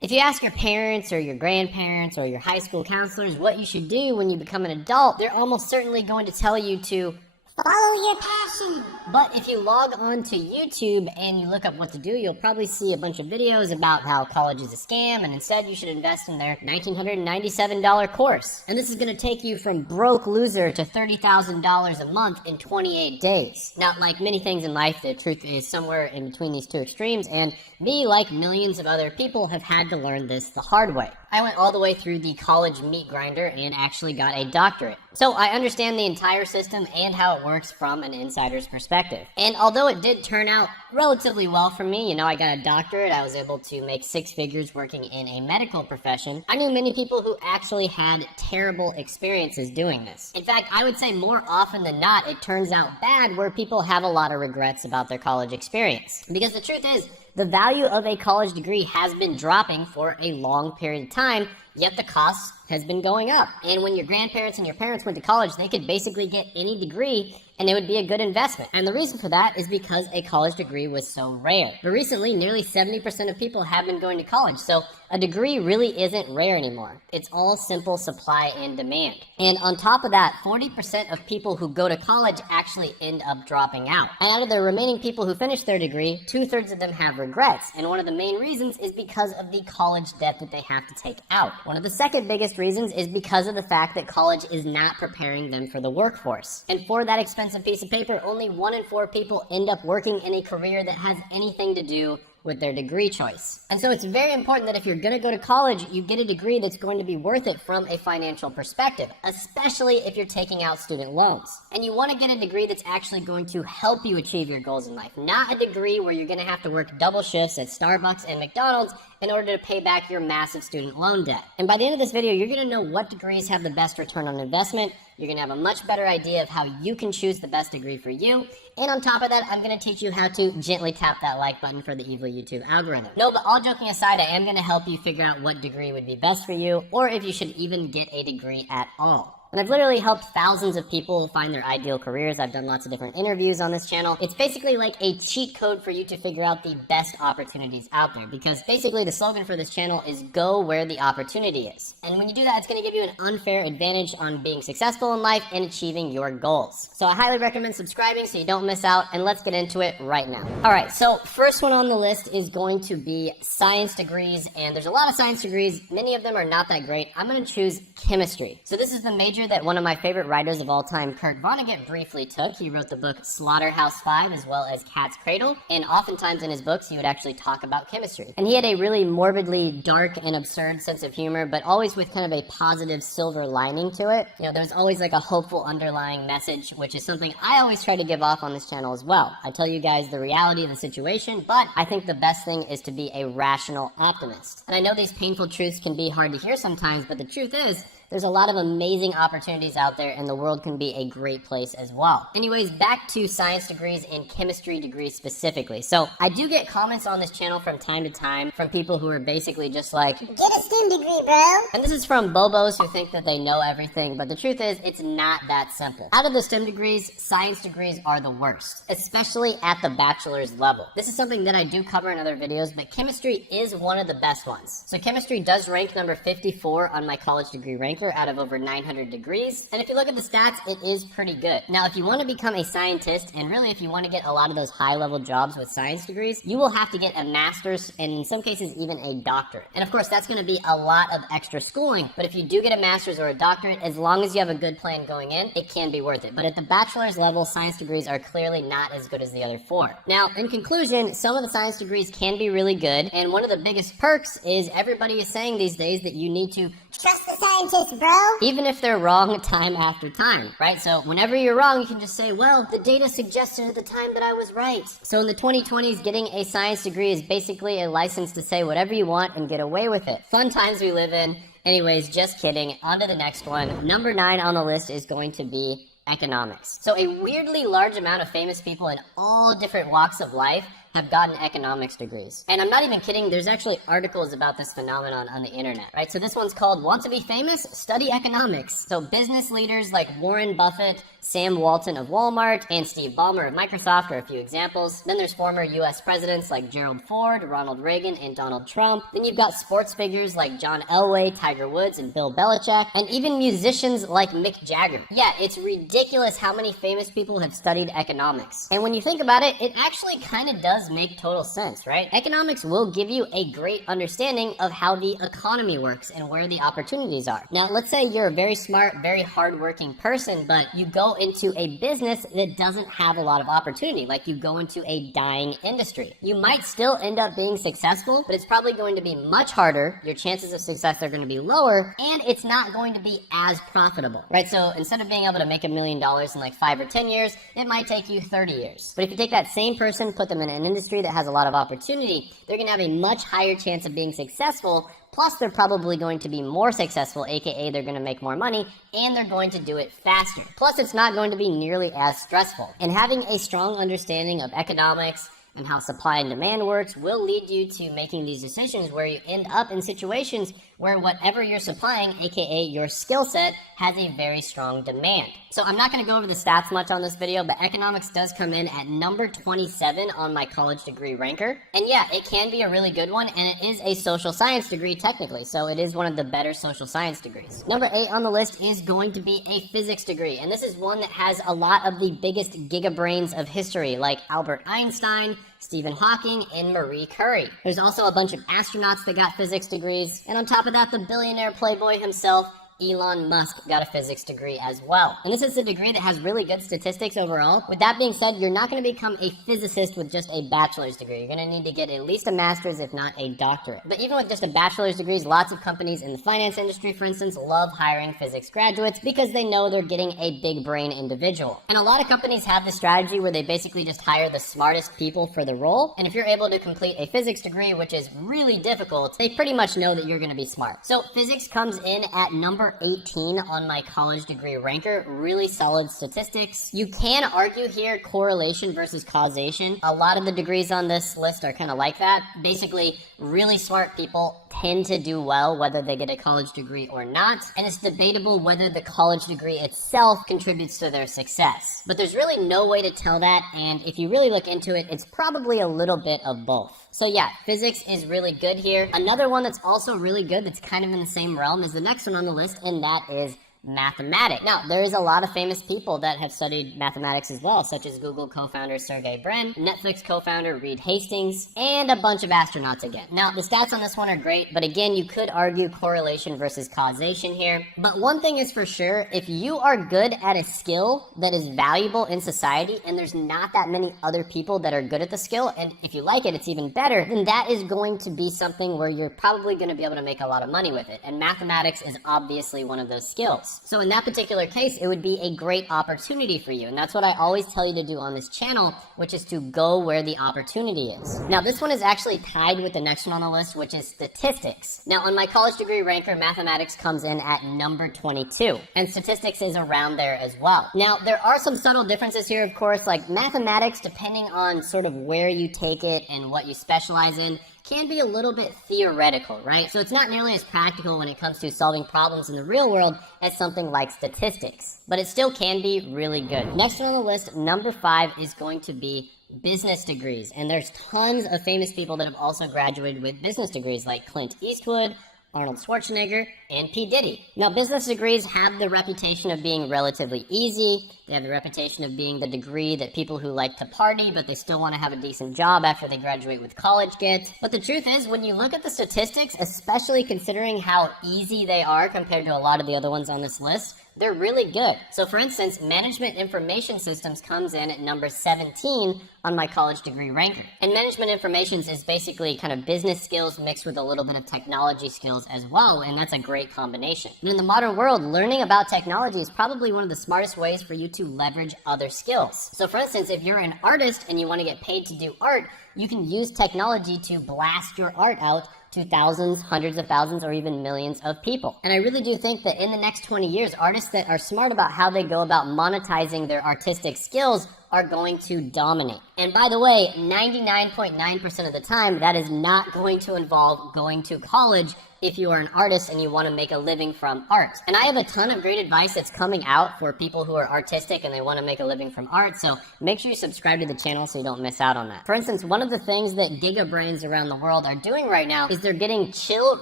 If you ask your parents or your grandparents or your high school counselors what you should do when you become an adult, they're almost certainly going to tell you to follow your passion. But if you log on to YouTube and you look up what to do, you'll probably see a bunch of videos about how college is a scam, and instead you should invest in their $1,997 course. And this is going to take you from broke loser to $30,000 a month in 28 days. Now, like many things in life, the truth is somewhere in between these two extremes, and me, like millions of other people, have had to learn this the hard way. I went all the way through the college meat grinder and actually got a doctorate. So I understand the entire system and how it works from an insider's perspective. And although it did turn out relatively well for me, I got a doctorate, I was able to make 6 figures working in a medical profession, I knew many people who actually had terrible experiences doing this. In fact, I would say more often than not, it turns out bad where people have a lot of regrets about their college experience. Because the truth is, the value of a college degree has been dropping for a long period of time, yet the cost has been going up. And when your grandparents and your parents went to college, they could basically get any degree and it would be a good investment. And the reason for that is because a college degree was so rare. But recently, nearly 70% of people have been going to college, so a degree really isn't rare anymore. It's all simple supply and demand. And on top of that, 40% of people who go to college actually end up dropping out. And out of the remaining people who finish their degree, 2/3 of them have regrets. And one of the main reasons is because of the college debt that they have to take out. One of the second biggest reasons is because of the fact that college is not preparing them for the workforce. And for that expensive piece of paper, only 1 in 4 people end up working in a career that has anything to do with their degree choice. And so it's very important that if you're going to go to college, you get a degree that's going to be worth it from a financial perspective, especially if you're taking out student loans. And you want to get a degree that's actually going to help you achieve your goals in life, not a degree where you're going to have to work double shifts at Starbucks and McDonald's in order to pay back your massive student loan debt. And by the end of this video, you're going to know what degrees have the best return on investment. You're going to have a much better idea of how you can choose the best degree for you. And on top of that, I'm going to teach you how to gently tap that like button for the evil YouTube algorithm. No, but all joking aside, I am going to help you figure out what degree would be best for you, or if you should even get a degree at all. And I've literally helped thousands of people find their ideal careers. I've done lots of different interviews on this channel. It's basically like a cheat code for you to figure out the best opportunities out there, because basically the slogan for this channel is go where the opportunity is. And when you do that, it's going to give you an unfair advantage on being successful in life and achieving your goals. So I highly recommend subscribing so you don't miss out, and let's get into it right now. All right, so first one on the list is going to be science degrees, and there's a lot of science degrees. Many of them are not that great. I'm going to choose chemistry. So this is the major that one of my favorite writers of all time, Kurt Vonnegut, briefly took. He wrote the book Slaughterhouse-Five as well as Cat's Cradle, and oftentimes in his books he would actually talk about chemistry. And he had a really morbidly dark and absurd sense of humor, but always with kind of a positive silver lining to it. There's always like a hopeful underlying message, which is something I always try to give off on this channel as well. I tell you guys the reality of the situation, but I think the best thing is to be a rational optimist. And I know these painful truths can be hard to hear sometimes, but the truth is, there's a lot of amazing opportunities out there, and the world can be a great place as well. Anyways, back to science degrees and chemistry degrees specifically. So I do get comments on this channel from time to time from people who are basically just like, get a STEM degree, bro. And this is from bobos who think that they know everything, but the truth is, it's not that simple. Out of the STEM degrees, science degrees are the worst, especially at the bachelor's level. This is something that I do cover in other videos, but chemistry is one of the best ones. So chemistry does rank number 54 on my college degree rank out of over 900 degrees. And if you look at the stats, it is pretty good. Now, if you want to become a scientist, and really if you want to get a lot of those high-level jobs with science degrees, you will have to get a master's, and in some cases even a doctorate. And of course, that's going to be a lot of extra schooling, but if you do get a master's or a doctorate, as long as you have a good plan going in, it can be worth it. But at the bachelor's level, science degrees are clearly not as good as the other 4. Now, in conclusion, some of the science degrees can be really good, and one of the biggest perks is everybody is saying these days that you need to trust the scientists, bro. Even if they're wrong time after time, right? So whenever you're wrong, you can just say, well, the data suggested at the time that I was right. So in the 2020s, getting a science degree is basically a license to say whatever you want and get away with it. Fun times we live in. Anyways, just kidding. On to the next one. Number 9 on the list is going to be economics. So a weirdly large amount of famous people in all different walks of life have gotten economics degrees. And I'm not even kidding, there's actually articles about this phenomenon on the internet, right? So this one's called Want to be Famous? Study Economics. So business leaders like Warren Buffett, Sam Walton of Walmart, and Steve Ballmer of Microsoft are a few examples. Then there's former US presidents like Gerald Ford, Ronald Reagan, and Donald Trump. Then you've got sports figures like John Elway, Tiger Woods, and Bill Belichick, and even musicians like Mick Jagger. Yeah, it's ridiculous how many famous people have studied economics. And when you think about it, it actually kind of does make total sense, right? Economics will give you a great understanding of how the economy works and where the opportunities are. Now, let's say you're a very smart, very hardworking person, but you go into a business that doesn't have a lot of opportunity, like you go into a dying industry. You might still end up being successful, but it's probably going to be much harder, your chances of success are going to be lower, and it's not going to be as profitable, right? So instead of being able to make $1 million in like 5 or 10 years, it might take you 30 years. But if you take that same person, put them in an industry that has a lot of opportunity, they're going to have a much higher chance of being successful. Plus, they're probably going to be more successful, aka they're going to make more money, and they're going to do it faster. Plus, it's not going to be nearly as stressful. And having a strong understanding of economics and how supply and demand works will lead you to making these decisions where you end up in situations where whatever you're supplying, aka your skill set, has a very strong demand. So I'm not going to go over the stats much on this video, but economics does come in at number 27 on my college degree ranker. And yeah, it can be a really good one, and it is a social science degree technically, so it is one of the better social science degrees. Number 8 on the list is going to be a physics degree, and this is one that has a lot of the biggest gigabrains of history, like Albert Einstein, Stephen Hawking, and Marie Curie. There's also a bunch of astronauts that got physics degrees, and on top of that, the billionaire playboy himself, Elon Musk, got a physics degree as well. And this is a degree that has really good statistics overall. With that being said, you're not going to become a physicist with just a bachelor's degree. You're going to need to get at least a master's, if not a doctorate. But even with just a bachelor's degree, lots of companies in the finance industry, for instance, love hiring physics graduates because they know they're getting a big brain individual. And a lot of companies have this strategy where they basically just hire the smartest people for the role. And if you're able to complete a physics degree, which is really difficult, they pretty much know that you're going to be smart. So physics comes in at number 18 on my college degree ranker. Really solid statistics. You can argue here correlation versus causation. A lot of the degrees on this list are kind of like that. Basically, really smart people tend to do well whether they get a college degree or not, and it's debatable whether the college degree itself contributes to their success. But there's really no way to tell that, and if you really look into it, it's probably a little bit of both. So yeah, physics is really good here. Another one that's also really good that's kind of in the same realm is the next one on the list, and that is mathematics. Now, there is a lot of famous people that have studied mathematics as well, such as Google co-founder Sergey Brin, Netflix co-founder Reed Hastings, and a bunch of astronauts again. Now, the stats on this one are great, but again, you could argue correlation versus causation here. But one thing is for sure, if you are good at a skill that is valuable in society, and there's not that many other people that are good at the skill, and if you like it, it's even better, then that is going to be something where you're probably going to be able to make a lot of money with it. And mathematics is obviously one of those skills. So in that particular case, it would be a great opportunity for you. And that's what I always tell you to do on this channel, which is to go where the opportunity is. Now, this one is actually tied with the next one on the list, which is statistics. Now, on my college degree ranker, mathematics comes in at number 22, and statistics is around there as well. Now, there are some subtle differences here, of course, like mathematics, depending on sort of where you take it and what you specialize in, can be a little bit theoretical, right? So it's not nearly as practical when it comes to solving problems in the real world as something like statistics, but it still can be really good. Next one on the list, number 5, is going to be business degrees. And there's tons of famous people that have also graduated with business degrees like Clint Eastwood, Arnold Schwarzenegger, and P. Diddy. Now, business degrees have the reputation of being relatively easy. They have the reputation of being the degree that people who like to party, but they still want to have a decent job after they graduate with college get. But the truth is, when you look at the statistics, especially considering how easy they are compared to a lot of the other ones on this list, they're really good. So for instance, management information systems comes in at number 17 on my college degree ranker. And management information is basically kind of business skills mixed with a little bit of technology skills as well, and that's a great combination. And in the modern world, learning about technology is probably one of the smartest ways for you to leverage other skills. So for instance, if you're an artist and you want to get paid to do art, you can use technology to blast your art out to thousands, hundreds of thousands, or even millions of people. And I really do think that in the next 20 years, artists that are smart about how they go about monetizing their artistic skills are going to dominate. And by the way, 99.9% of the time, that is not going to involve going to college if you are an artist and you want to make a living from art. And I have a ton of great advice that's coming out for people who are artistic and they want to make a living from art, so make sure you subscribe to the channel so you don't miss out on that. For instance, one of the things that gigabrains around the world are doing right now is they're getting chill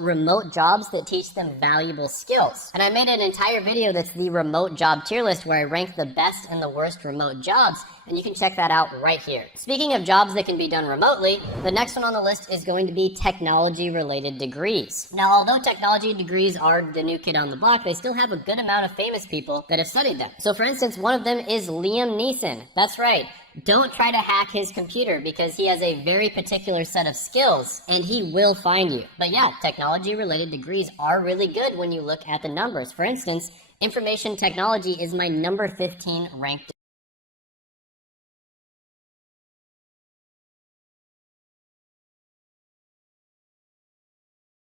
remote jobs that teach them valuable skills. And I made an entire video that's the remote job tier list where I rank the best and the worst remote jobs, and you can check that out right here. Speaking of jobs that can be done remotely, the next one on the list is going to be technology-related degrees. Now, although technology degrees are the new kid on the block, they still have a good amount of famous people that have studied them. So for instance, one of them is Liam Neeson. That's right. Don't try to hack his computer because he has a very particular set of skills and he will find you. But yeah, technology-related degrees are really good when you look at the numbers. For instance, information technology is my number 15 ranked